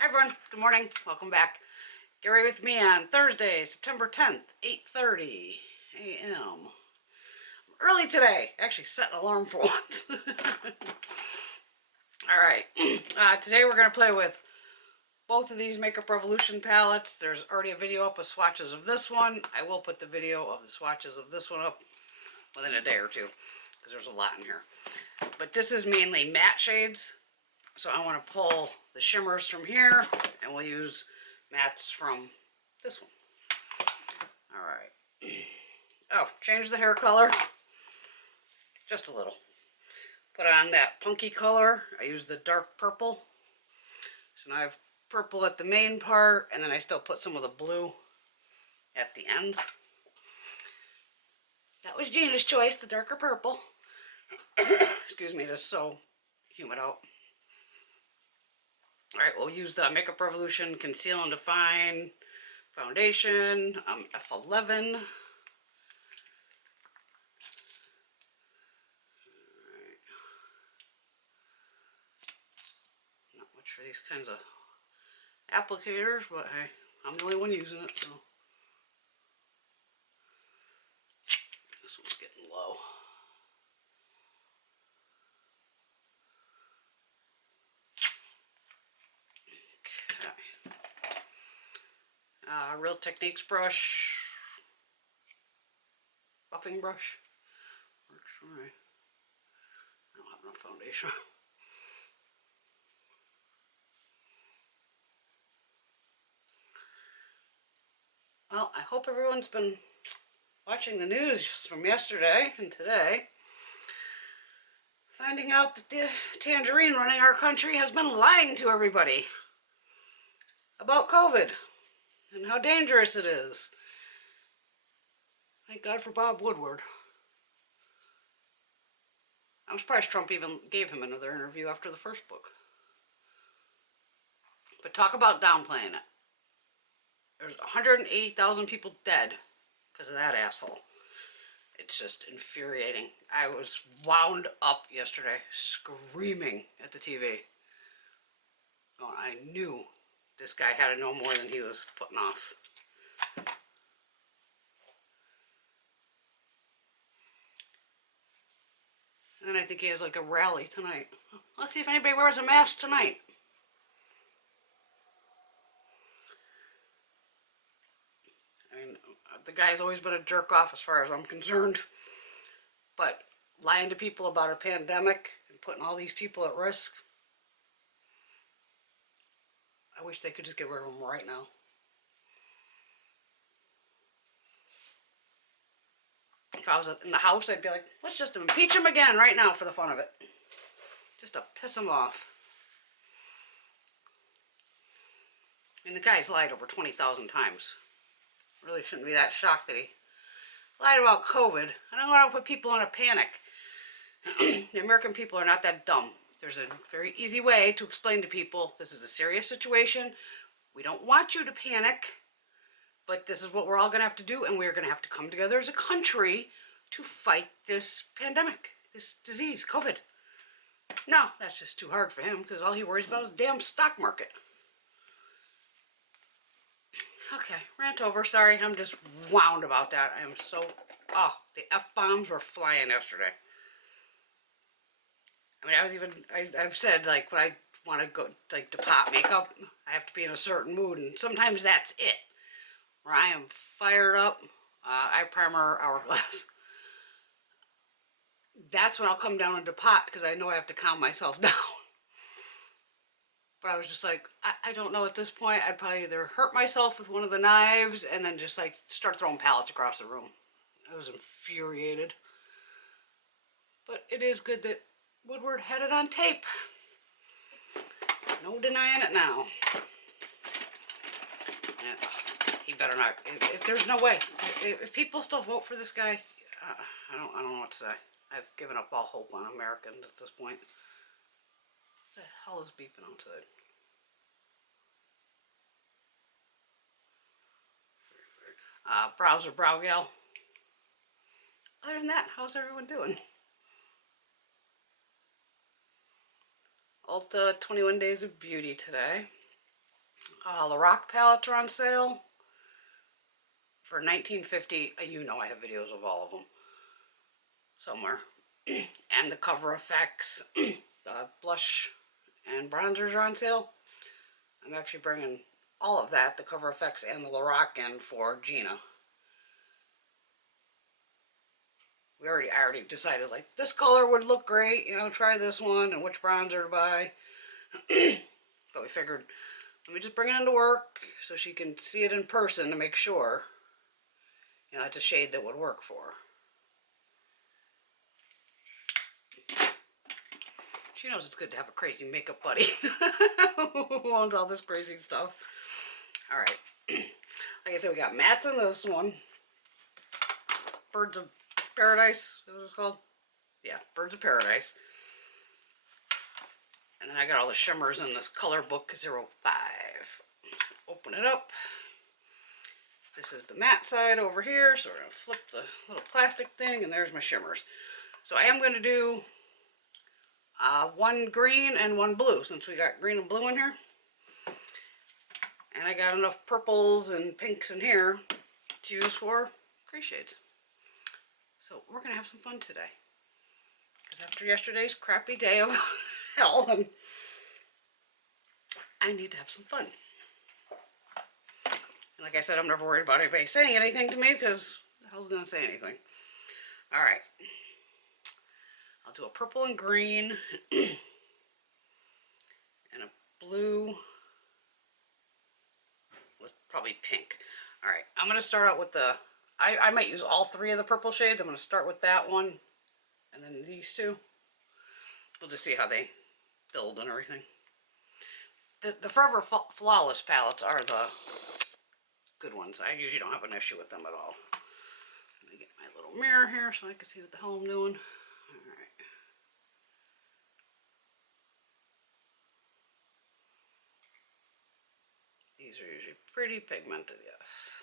Hi everyone, good morning, welcome back. Get ready with me on Thursday, September 10th, 8:30 a.m. Early today, actually set an alarm for once. Alright, today we're going to play with both of these Makeup Revolution palettes. There's already a video up with swatches of this one. I will put the video of the swatches of this one up within a day or two, because there's a lot in here. But this is mainly matte shades. So I want to pull the shimmers from here, and we'll use mattes from this one. Alright. Oh, change the hair color. Just a little. Put on that punky color. I use the dark purple. So now I have purple at the main part, and then I still put some of the blue at the ends. That was Gina's choice, the darker purple. Excuse me, it is so humid out. Alright, we'll use the Makeup Revolution Conceal and Define Foundation, F11. Alright. Not much for these kinds of applicators, but hey, I'm the only one using it, so. This one's getting low. Real Techniques brush, buffing brush. Works for me. I don't have enough foundation. Well, I hope everyone's been watching the news from yesterday and today, finding out that the tangerine running our country has been lying to everybody about COVID and how dangerous it is. Thank God for Bob Woodward. I'm surprised Trump even gave him another interview after the first book. But talk about downplaying it. There's 180,000 people dead because of that asshole. It's just infuriating. I was wound up yesterday, screaming at the TV. Going, I knew this guy had to know more than he was putting off. And then I think he has like a rally tonight. Let's see if anybody wears a mask tonight. I mean, the guy's always been a jerk off as far as I'm concerned. But lying to people about a pandemic and putting all these people at risk, I wish they could just get rid of him right now. If I was in the House, I'd be like, let's just impeach him again right now for the fun of it. Just to piss him off. I mean, the guy's lied over 20,000 times. Really shouldn't be that shocked that he lied about COVID. I don't want to put people in a panic. The American people are not that dumb. There's a very easy way to explain to people, this is a serious situation. We don't want you to panic, but this is what we're all going to have to do, and we're going to have to come together as a country to fight this pandemic, this disease, COVID. No, that's just too hard for him, because all he worries about is the damn stock market. Okay, rant over. Sorry, I'm just wound about that. I am so... Oh, the F-bombs were flying yesterday. I mean, I've said, like, when I want to go, like, to pop makeup, I have to be in a certain mood, and sometimes that's it. Where I am fired up, eye primer, hourglass. That's when I'll come down into pot, because I know I have to calm myself down. But I was just like, I don't know at this point. I'd probably either hurt myself with one of the knives and then just like start throwing pallets across the room. I was infuriated. But it is good that Woodward had it on tape. No denying it now. And he better not. If there's no way. If people still vote for this guy, I don't know what to say. I've given up all hope on Americans at this point. What the hell is beeping outside? Browser brow gal. Other than that, how's everyone doing? Ulta 21 Days of Beauty today. The rock palettes are on sale for $19.50. You know I have videos of all of them somewhere. And the Cover FX, the blush and bronzers are on sale. I'm actually bringing all of that, the Cover FX and the Lorac, in for Gina. I already decided, like, this color would look great, you know, try this one, and which bronzer to buy. But we figured, let me just bring it into work so she can see it in person to make sure, you know, it's a shade that would work for her. She knows it's good to have a crazy makeup buddy who owns all this crazy stuff. All right. Like I said, we got mattes in this one. Birds of Paradise, is what it's called? Yeah, Birds of Paradise. And then I got all the shimmers in this color book 05. Open it up. This is the matte side over here, so we're going to flip the little plastic thing, and there's my shimmers. So I am going to do one green and one blue, since we got green and blue in here. And I got enough purples and pinks in here to use for gray shades. So we're going to have some fun today. Because after yesterday's crappy day of hell, and I need to have some fun. And like I said, I'm never worried about anybody saying anything to me, because the hell's going to say anything. Alright. I'll do a purple and green and a blue with probably pink. Alright, I'm going to start out with the, I might use all three of the purple shades. I'm going to start with that one and then these two. We'll just see how they build and everything. The Forever Flawless palettes are the good ones. I usually don't have an issue with them at all. Let me get my little mirror here so I can see what the hell I'm doing. Alright. These are usually pretty pigmented, yes.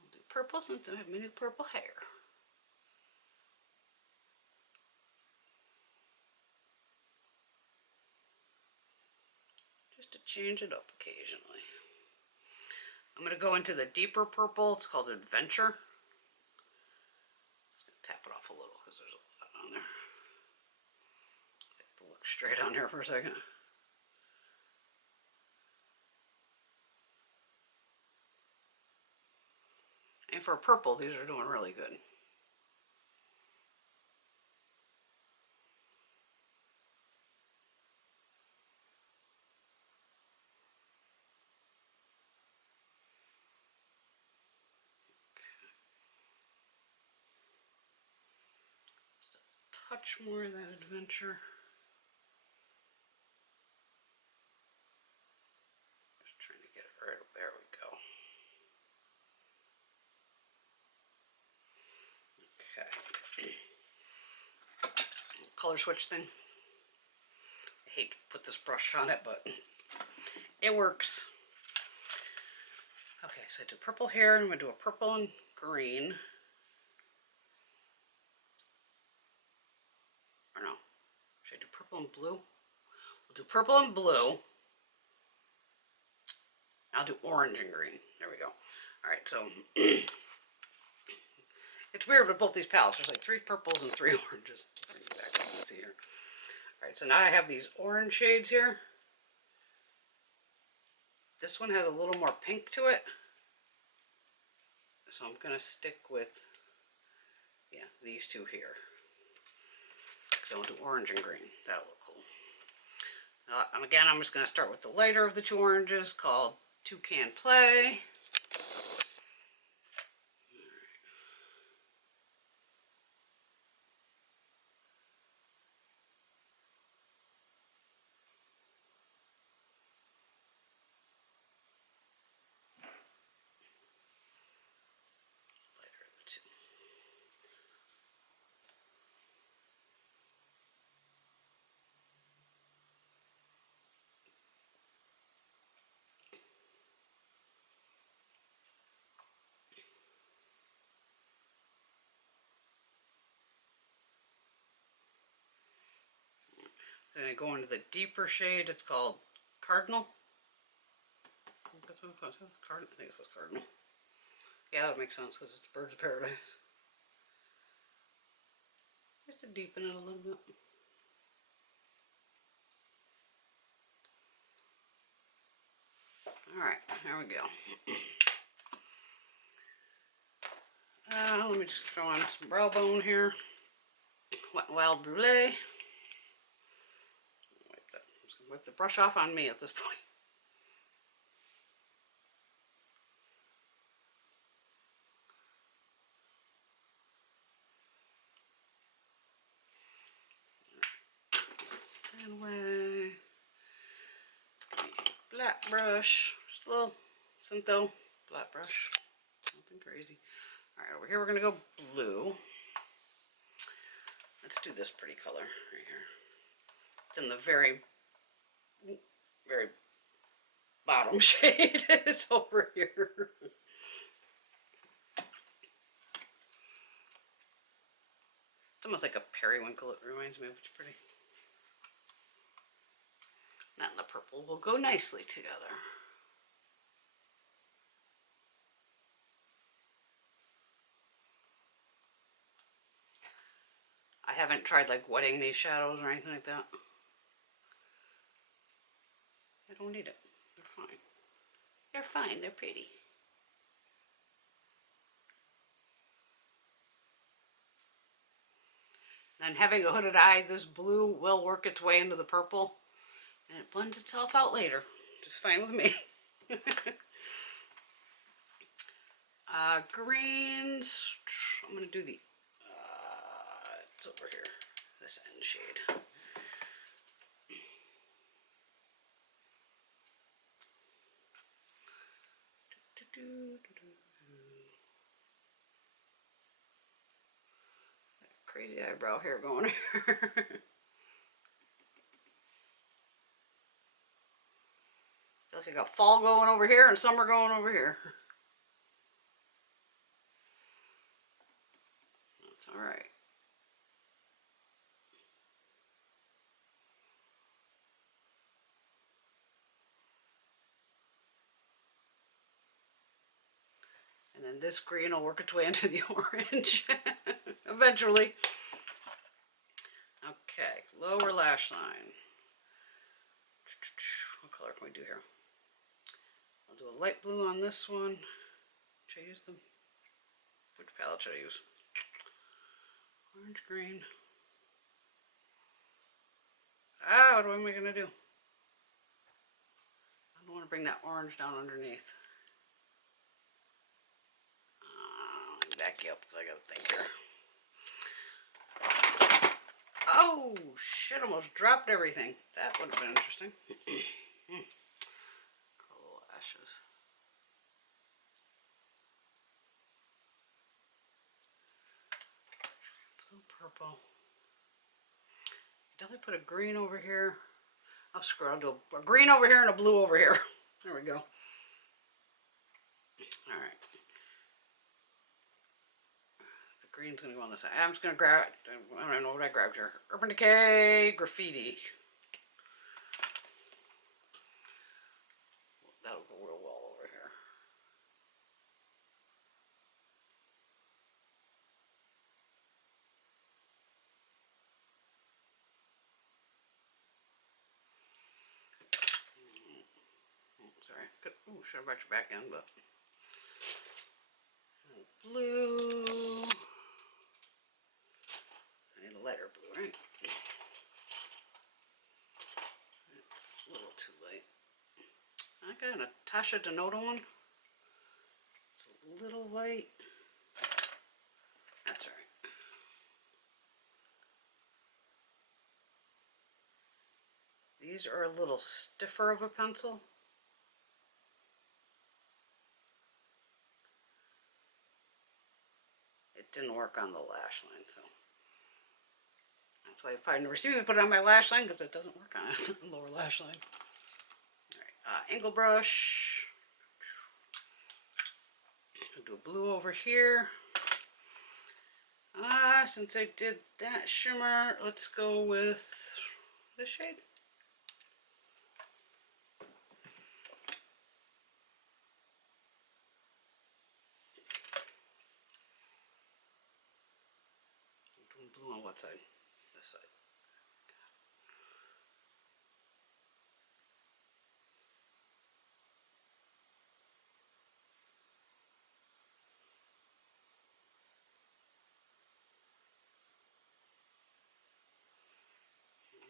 We'll do purple since I have my new purple hair. Just to change it up occasionally. I'm going to go into the deeper purple. It's called Adventure. Just going to tap it off a little because there's a lot on there. I have to look straight on here for a second. And for purple, these are doing really good. Just a touch more of that Adventure. Just trying to get it right up. There we go. Okay. Color switch thing. I hate to put this brush on it, but it works. Okay, so I did purple here, and I'm going to do a purple and green. Or no, should I do purple and blue? We'll do purple and blue. I'll do orange and green. There we go. Alright, so it's weird with both these palettes. There's like 3 purples and 3 oranges. Bring it back up and see here. Alright, so now I have these orange shades here. This one has a little more pink to it. So I'm going to stick with, yeah, these two here. Because I want to do orange and green. That'll look cool. And again, I'm just going to start with the lighter of the 2 oranges called Toucan Play. Then I go into the deeper shade. It's called Cardinal. I think it says Cardinal. Yeah, that makes sense because it's Birds of Paradise. Just to deepen it a little bit. Alright, there we go. Let me just throw on some brow bone here. Wet n Wild Brûlée. I'm just going to wipe the brush off on me at this point. And away. Black brush. Just a little Syntho flat brush. Nothing crazy. Alright, over here we're going to go blue. Let's do this pretty color right here. It's in the very bottom shade. It's over here. It's almost like a periwinkle, it reminds me of. It's pretty. That and the purple will go nicely together. I haven't tried like wetting these shadows or anything like that. I don't need it. They're fine. They're fine. They're pretty. Then having a hooded eye, this blue will work its way into the purple. And it blends itself out later. Just fine with me. Greens. I'm going to do the... it's over here. This end shade. Crazy eyebrow hair going here. Feel like I got fall going over here and summer going over here. That's alright. And then this green will work its way into the orange eventually. Okay, lower lash line. What color can we do here? I'll do a light blue on this one. Should I use them? Which palette should I use? Orange, green. What am I going to do? I don't want to bring that orange down underneath. Back you up because I got to think here. Oh, shit, almost dropped everything. That would have been interesting. Curl lashes. Blue, purple. Definitely put a green over here. I'll screw it. I'll do a green over here and a blue over here. There we go. Alright. Green's gonna go on this side. I'm just gonna grab, I don't know what I grabbed here. Urban Decay Graffiti. That'll go real well over here. Sorry. Good. Ooh, should have brought you back in, but blue. I need a lighter blue, right? It's a little too light. I got a Natasha Denota one. It's a little light. That's all right. These are a little stiffer of a pencil. It didn't work on the lash line, so that's why I probably never seen me put it on my lash line, because it doesn't work on it, lower lash line. Alright, angle brush. I'll do a blue over here. Since I did that shimmer, let's go with this shade. I'm doing blue on what side? This side.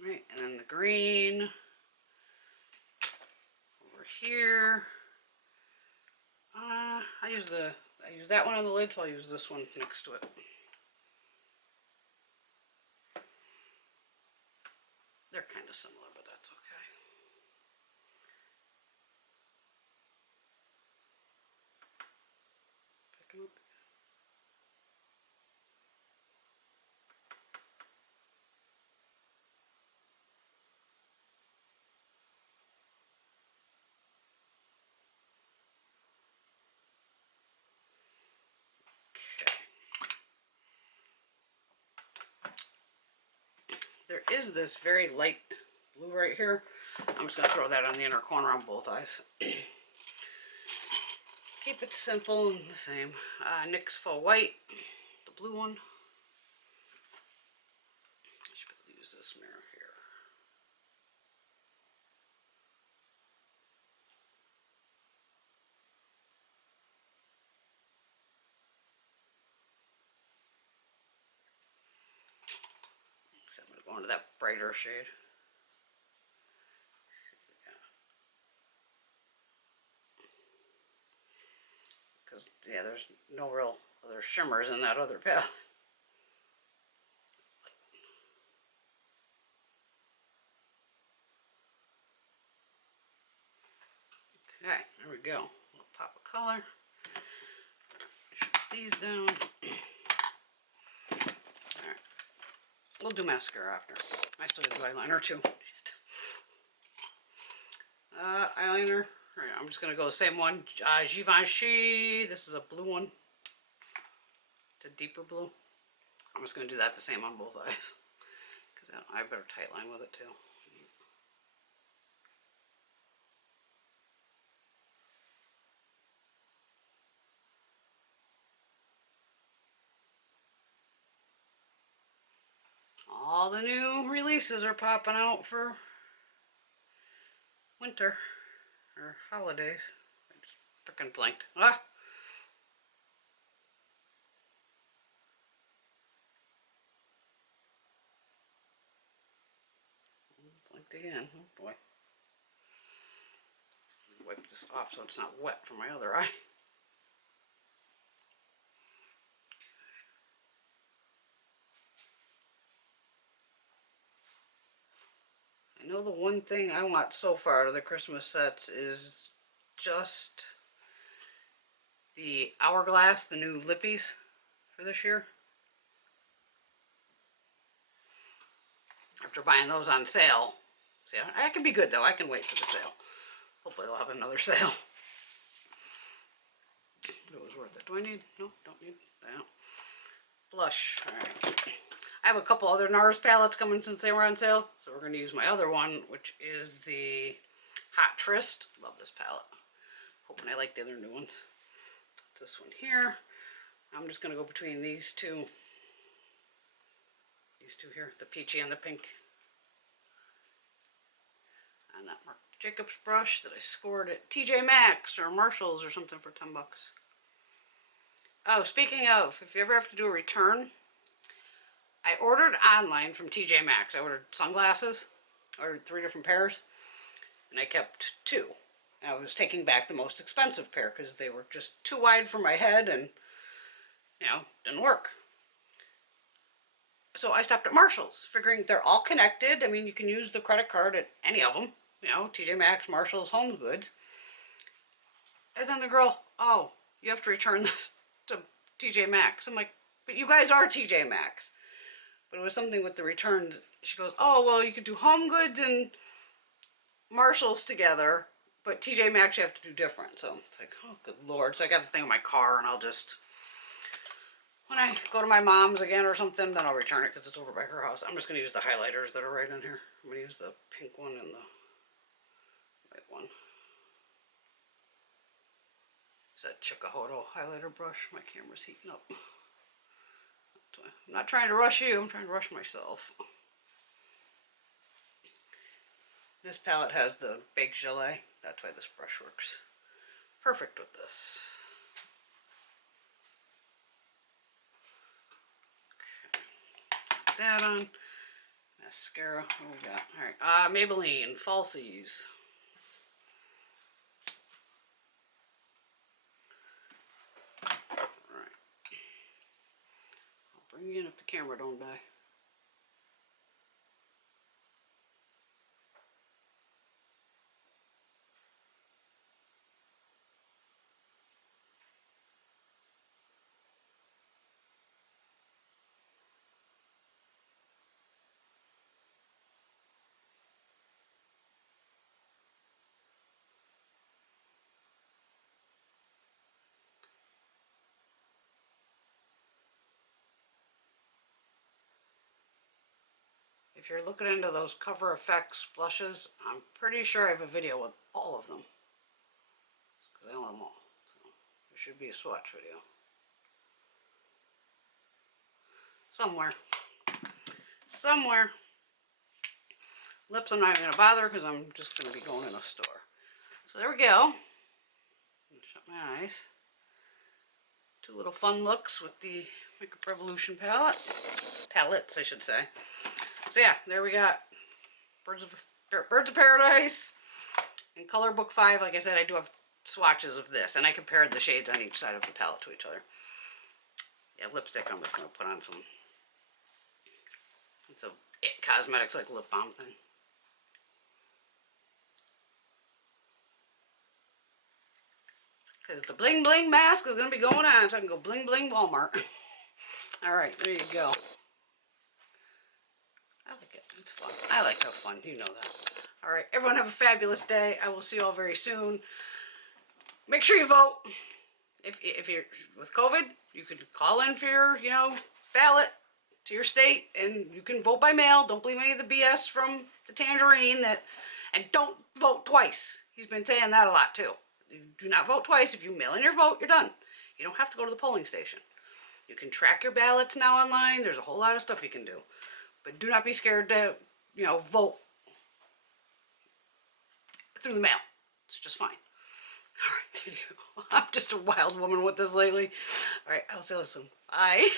Right, and then the green over here. I use that one on the lid, so I'll use this one next to it. They're kind of similar, but that's okay. Pick 'em up. There is this very light blue right here. I'm just going to throw that on the inner corner on both eyes. Keep it simple and the same. NYX Faux White, the blue one. I should be able to use this mirror here. So I'm going to go into that brighter shade. Because, yeah, there's no real other shimmers in that other palette. Okay, there we go. A little pop of color. Shut these down. Alright. We'll do mascara after. I still gotta do eyeliner too. Shit. Eyeliner. Alright, I'm just gonna go the same one. Givenchy. This is a blue one. It's a deeper blue. I'm just gonna do that the same on both eyes. Because I have a better tight line with it too. All the new releases are popping out for winter or holidays. I just freaking blinked. Ah! Blinked again. Oh boy. Wipe this off so it's not wet for my other eye. I know the one thing I want so far out of the Christmas sets is just the Hourglass, the new lippies for this year. After buying those on sale. See, I can be good though. I can wait for the sale. Hopefully they'll have another sale. But it was worth it. Do I need? No, don't need that. Blush. Alright. I have a couple other NARS palettes coming since they were on sale. So we're going to use my other one, which is the Hot Tryst. Love this palette. Hoping I like the other new ones. This one here. I'm just going to go between these two. These two here. The peachy and the pink. And that Marc Jacobs brush that I scored at TJ Maxx or Marshall's or something for 10 bucks. Oh, speaking of, if you ever have to do a return, I ordered online from TJ Maxx. I ordered sunglasses. I ordered 3 different pairs. And I kept 2. And I was taking back the most expensive pair because they were just too wide for my head and, you know, didn't work. So I stopped at Marshall's, figuring they're all connected. I mean, you can use the credit card at any of them. You know, TJ Maxx, Marshall's, Home Goods. And then the girl, oh, you have to return this to TJ Maxx. I'm like, but you guys are TJ Maxx. But it was something with the returns. She goes, oh, well, you could do Home Goods and Marshall's together, but TJ Maxx you have to do different. So it's like, oh, good Lord. So I got the thing in my car, and I'll just When I go to my mom's again or something, then I'll return it because it's over by her house. I'm just going to use the highlighters that are right in here. I'm going to use the pink one and the white one. It's that Chikahoto highlighter brush. My camera's heating up. I'm not trying to rush you, I'm trying to rush myself. This palette has the baked gelée. That's why this brush works perfect with this. Okay. That on. Mascara. What we got? Alright. Maybelline Falsies. Alright. I'll bring you in if the camera don't die. If you're looking into those Cover FX blushes, I'm pretty sure I have a video with all of them. Because I own them all. So there should be a swatch video. Somewhere. Somewhere. Lips I'm not even going to bother because I'm just going to be going in a store. So there we go. Shut my eyes. Two little fun looks with the Makeup Revolution palette. Palettes, I should say. So yeah, there we got Birds of Paradise and Color Book 5. Like I said, I do have swatches of this, and I compared the shades on each side of the palette to each other. Yeah, lipstick I'm just going to put on some. It's a It Cosmetics like lip balm thing. Because the bling bling mask is going to be going on, so I can go bling bling Walmart. Alright, there you go. I like it. It's fun. I like to have fun. You know that. Alright, everyone have a fabulous day. I will see you all very soon. Make sure you vote. If you're with COVID, you can call in for your, ballot to your state, and you can vote by mail. Don't believe any of the BS from the Tangerine. And don't vote twice. He's been saying that a lot too. You do not vote twice. If you mail in your vote, you're done. You don't have to go to the polling station. You can track your ballots now online. There's a whole lot of stuff you can do. But do not be scared to, vote through the mail. It's just fine. All right, there you go. I'm just a wild woman with this lately. All right, I'll see you soon. Bye.